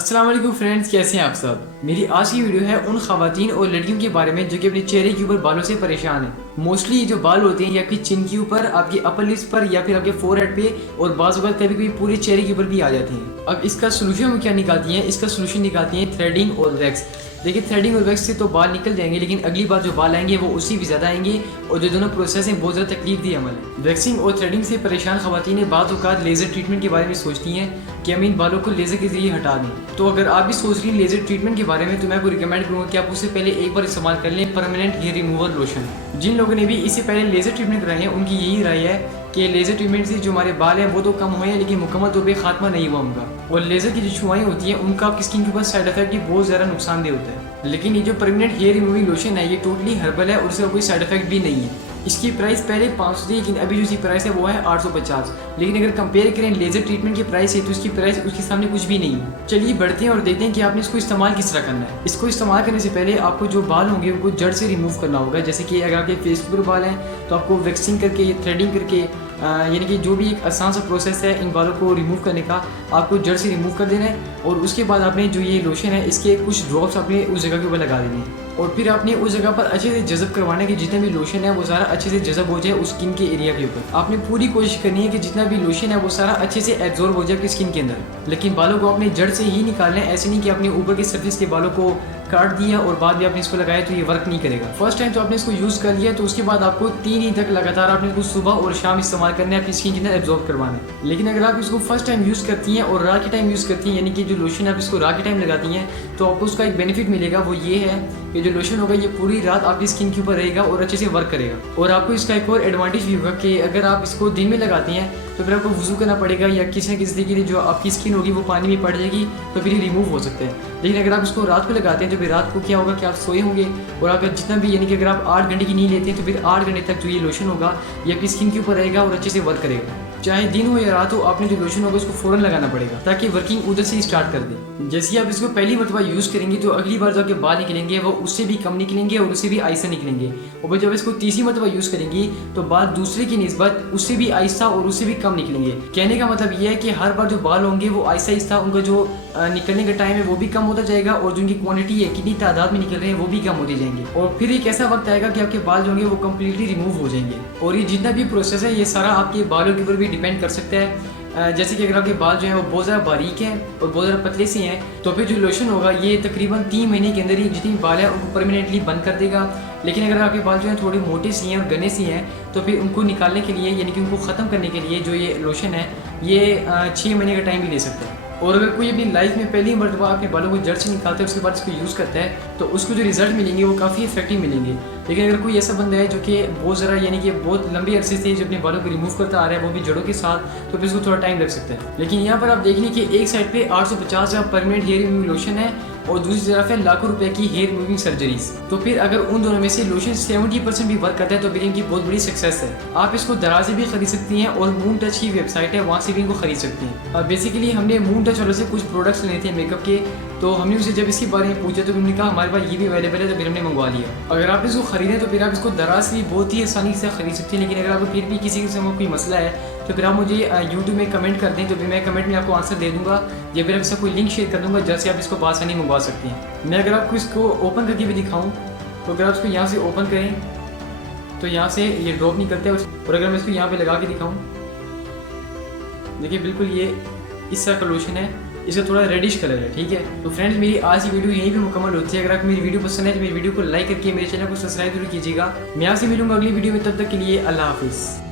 अस्सलाम वालेकुम फ्रेंड्स, कैसे हैं आप सब। मेरी आज की वीडियो है उन खवातीन और लड़कियों के बारे में जो कि अपने चेहरे के ऊपर बालों से परेशान है। मोस्टली जो बाल होते हैं ये आपकी चिन के ऊपर, आपकी अपर लिप्स पर या फिर आपके फोरहेड पे और बाज़ वक़्त कभी कभी पूरे चेहरे के ऊपर भी आ जाती हैं। अब इसका सोल्यूशन हम क्या निकालती हैं, इसका सोल्यूशन निकालती हैं थ्रेडिंग और वैक्स। देखिए, थ्रेडिंग और वैक्स से तो बाल निकल जाएंगे, लेकिन अगली बार जो बाल आएंगे वो उससे भी ज़्यादा आएंगे और जो दोनों प्रोसेस हैं बहुत ज़्यादा तकलीफ दी अमल है। वैक्सिंग और थ्रेडिंग से परेशान खवातीन बाज़ औक़ात लेज़र ट्रीटमेंट के बारे में सोचती हैं कि हम इन बालों को लेज़र के ज़रिए हटा दें। तो अगर आप भी सोच रही हैं लेज़र ट्रीटमेंट के बारे में, तो मैं आपको रिकमेंड करूँगा कि आप उससे पहले एक बार इस्तेमाल कर लें परमानेंट हेयर रिमूवर लोशन। जिन लोगों ने भी इससे पहले लेज़र ट्रीटमेंट कराई है उनकी यही राय है कि लेज़र ट्रीटमेंट से जो हमारे बाल हैं वो तो कम हुए हैं, लेकिन मुकम्मल तौर पे खात्मा नहीं हुआ उनका। और लेज़र की जो छुआएं होती हैं उनका आपकी स्किन के ऊपर साइड इफेक्ट भी बहुत ज़्यादा नुकसानदेह होता है। लेकिन ये जो परमानेंट हेयर रिमूविंग लोशन है ये टोटली हर्बल है और इसका कोई साइड इफेक्ट भी नहीं है। इसकी प्राइस पहले 500 थी, लेकिन अभी जो इसकी प्राइस है वो है 850। लेकिन अगर कंपेयर करें लेज़र ट्रीटमेंट की प्राइस है तो इसकी प्राइस उसके सामने कुछ भी नहीं है। चलिए बढ़ते हैं और देखते हैं कि आपने इसको इस्तेमाल किस तरह करना है। इसको इस्तेमाल करने से पहले आपको जो बाल होंगे उनको जड़ से रिमूव करना होगा। जैसे कि अगर आपके फेस के ऊपर बाल हैं तो आपको वैक्सिंग करके, थ्रेडिंग करके, यानी कि जो भी एक आसान सा प्रोसेस है इन बालों को रिमूव करने का, आपको जड़ से रिमूव कर देना है। और उसके बाद आपने जो ये लोशन है इसके कुछ ड्रॉप्स आपने उस जगह के ऊपर लगा देने हैं और फिर आपने उस जगह पर अच्छे से जज़ब करवाना है कि जितना भी लोशन है वो सारा अच्छे से जज़ब हो जाए उस स्किन के एरिया के ऊपर। आपने पूरी कोशिश करनी है कि जितना भी लोशन है वो सारा अच्छे से एब्जॉर्ब हो जाए आपकी स्किन के अंदर। लेकिन बालों को आपने जड़ से ही निकालना है, ऐसे नहीं कि आपने ऊपर के सरफेस के बालों को काट दिया और बाद में आपने इसको लगाया तो ये वर्क नहीं करेगा। फर्स्ट टाइम तो आपने इसको यूज़ कर लिया तो उसके बाद आपको 3 दिन तक लगातार आपने इसको सुबह और शाम इस्तेमाल करना है, अपनी स्किन के अंदर एब्जॉर्ब करवाना है। लेकिन अगर आप इसको फर्स्ट टाइम यूज़ करती हैं और रात के टाइम यूज़ करती हैं, यानी कि जो लोशन आप इसको रात के टाइम लगाती हैं, तो आपको उसका एक बेनिफिट मिलेगा। वो ये है कि जो लोशन होगा ये पूरी रात आपकी स्किन के ऊपर रहेगा और अच्छे से वर्क करेगा। और आपको इसका एक और एडवांटेज भी होगा कि अगर आप इसको दिन में लगाती हैं तो फिर आपको वज़ू करना पड़ेगा या किसी न किसी तरीके की जो आपकी स्किन होगी वो पानी में पड़ जाएगी, तो फिर ये रिमूव हो सकते हैं। लेकिन अगर आप इसको रात को लगाते हैं तो फिर रात को क्या होगा कि आप सोए होंगे और अगर जितना भी, यानी कि अगर आप 8 घंटे की नींद लेते हैं तो फिर 8 घंटे तक जो ये लोशन होगा ये आपकी स्किन के ऊपर रहेगा और अच्छे से वर्क करेगा। चाहे दिन हो या रात हो, आपने जो लोशन होगा उसको फ़ौरन लगाना पड़ेगा ताकि वर्किंग उधर से ही स्टार्ट कर दे। जैसे आप इसको पहली मरतबा यूज़ करेंगे तो अगली बार जो आपके बाल निकलेंगे वो उससे भी कम निकलेंगे और उससे भी आहिस्ता निकलेंगे। और जब इसको तीसरी मरतबा यूज़ करेंगी तो बाल दूसरे की निस्बत उससे भी आहिस्ता और उससे भी कम निकलेंगे। कहने का मतलब ये है कि हर बार जो बाल होंगे वो आहिस्ता आहिस्ता उनका जो निकलने का टाइम है वो भी कम होता जाएगा और जो उनकी क्वांटिटी है, कितनी तादाद में निकल रहे हैं, वो भी कम होती जाएंगे। और फिर एक ऐसा वक्त आएगा कि आपके बाल जो होंगे वो कम्प्लीटली रिमूव हो जाएंगे। और ये जितना भी प्रोसेस है ये सारा आपके बालों के ऊपर भी डिपेंड कर सकता है। जैसे कि अगर आपके बाल जो हैं वो बहुत ज़्यादा बारीक हैं और बहुत ज़्यादा पतले से हैं तो फिर जो लोशन होगा ये तकरीबन 3 महीने के अंदर ही जितनी बाल है उनको परमानेंटली बंद कर देगा। लेकिन अगर आपके बाल जो हैं थोड़े मोटे से हैं और घने से हैं तो फिर उनको निकालने के लिए, यानी कि उनको ख़त्म करने के लिए जो ये लोशन है ये 6 महीने का टाइम भी ले सकता है। और अगर कोई अपनी लाइफ में पहली मरतबा अपने बालों को जड़ से निकालता है उसके बाद इसको यूज़ करता है तो उसको जो रिजल्ट मिलेंगे वो काफ़ी इफेक्टिव मिलेंगे। लेकिन अगर कोई ऐसा बंदा है जो कि बहुत ज़रा, यानी कि बहुत लंबे अरसे से जो अपने बालों को रिमूव करता आ रहा है वो भी जड़ों के साथ, तो फिर इसको थोड़ा टाइम लग सकता है। लेकिन यहाँ पर आप देख लें कि एक साइड पे 850 का परमानेंट हेयर रिमूविंग लोशन है और दूसरी तरफ है लाखों रुपए की हेयर रिमूविंग सर्जरीज। तो फिर अगर उन दोनों में से लोशन 70% भी वर्क करता है तो फिर इनकी बहुत बड़ी सक्सेस है। आप इसको दराज से भी खरीद सकती हैं और मून टच की वेबसाइट है, वहाँ से भी इनको खरीद सकती हैं। बेसिकली हमने मून टच वालों से कुछ प्रोडक्ट्स लेने थे मेकअप के, तो हमने उसे जब इसके बारे में पूछा तो उन्होंने कहा हमारे पास ये भी अवेलेबल है, तो फिर हमने मंगवा लिया। अगर आप इसको खरीदें तो फिर आप इसको दराज से बहुत ही आसानी से खरीद सकते हैं। लेकिन अगर आपको फिर भी किसी किस्म का कोई मसला है तो फिर आप मुझे यूट्यूब में कमेंट कर दें, तो फिर मैं कमेंट में आपको आंसर दे दूँगा या फिर आपसे कोई लिंक शेयर कर दूँगा जैसे आप इसको आसानी मंगवा सकती हैं। मैं अगर आपको इसको ओपन करके भी दिखाऊँ तो अगर आप इसको यहाँ से ओपन करें तो यहाँ से ये ड्रॉप नहीं करते, और अगर मैं इसको यहाँ पे लगा के दिखाऊँ, देखिए बिल्कुल ये इस तरह का लोशन है, इसका थोड़ा रेडिश कलर है। ठीक है, तो फ्रेंड्स मेरी आज की वीडियो यहीं पे मुकम्मल होती है। अगर आपको मेरी वीडियो पसंद है तो मेरी वीडियो को लाइक करके मेरे चैनल को सब्सक्राइब जरूर कीजिएगा। मैं आपसे मिलूंगा अगली वीडियो में, तब तक के लिए अल्लाह हाफिज़।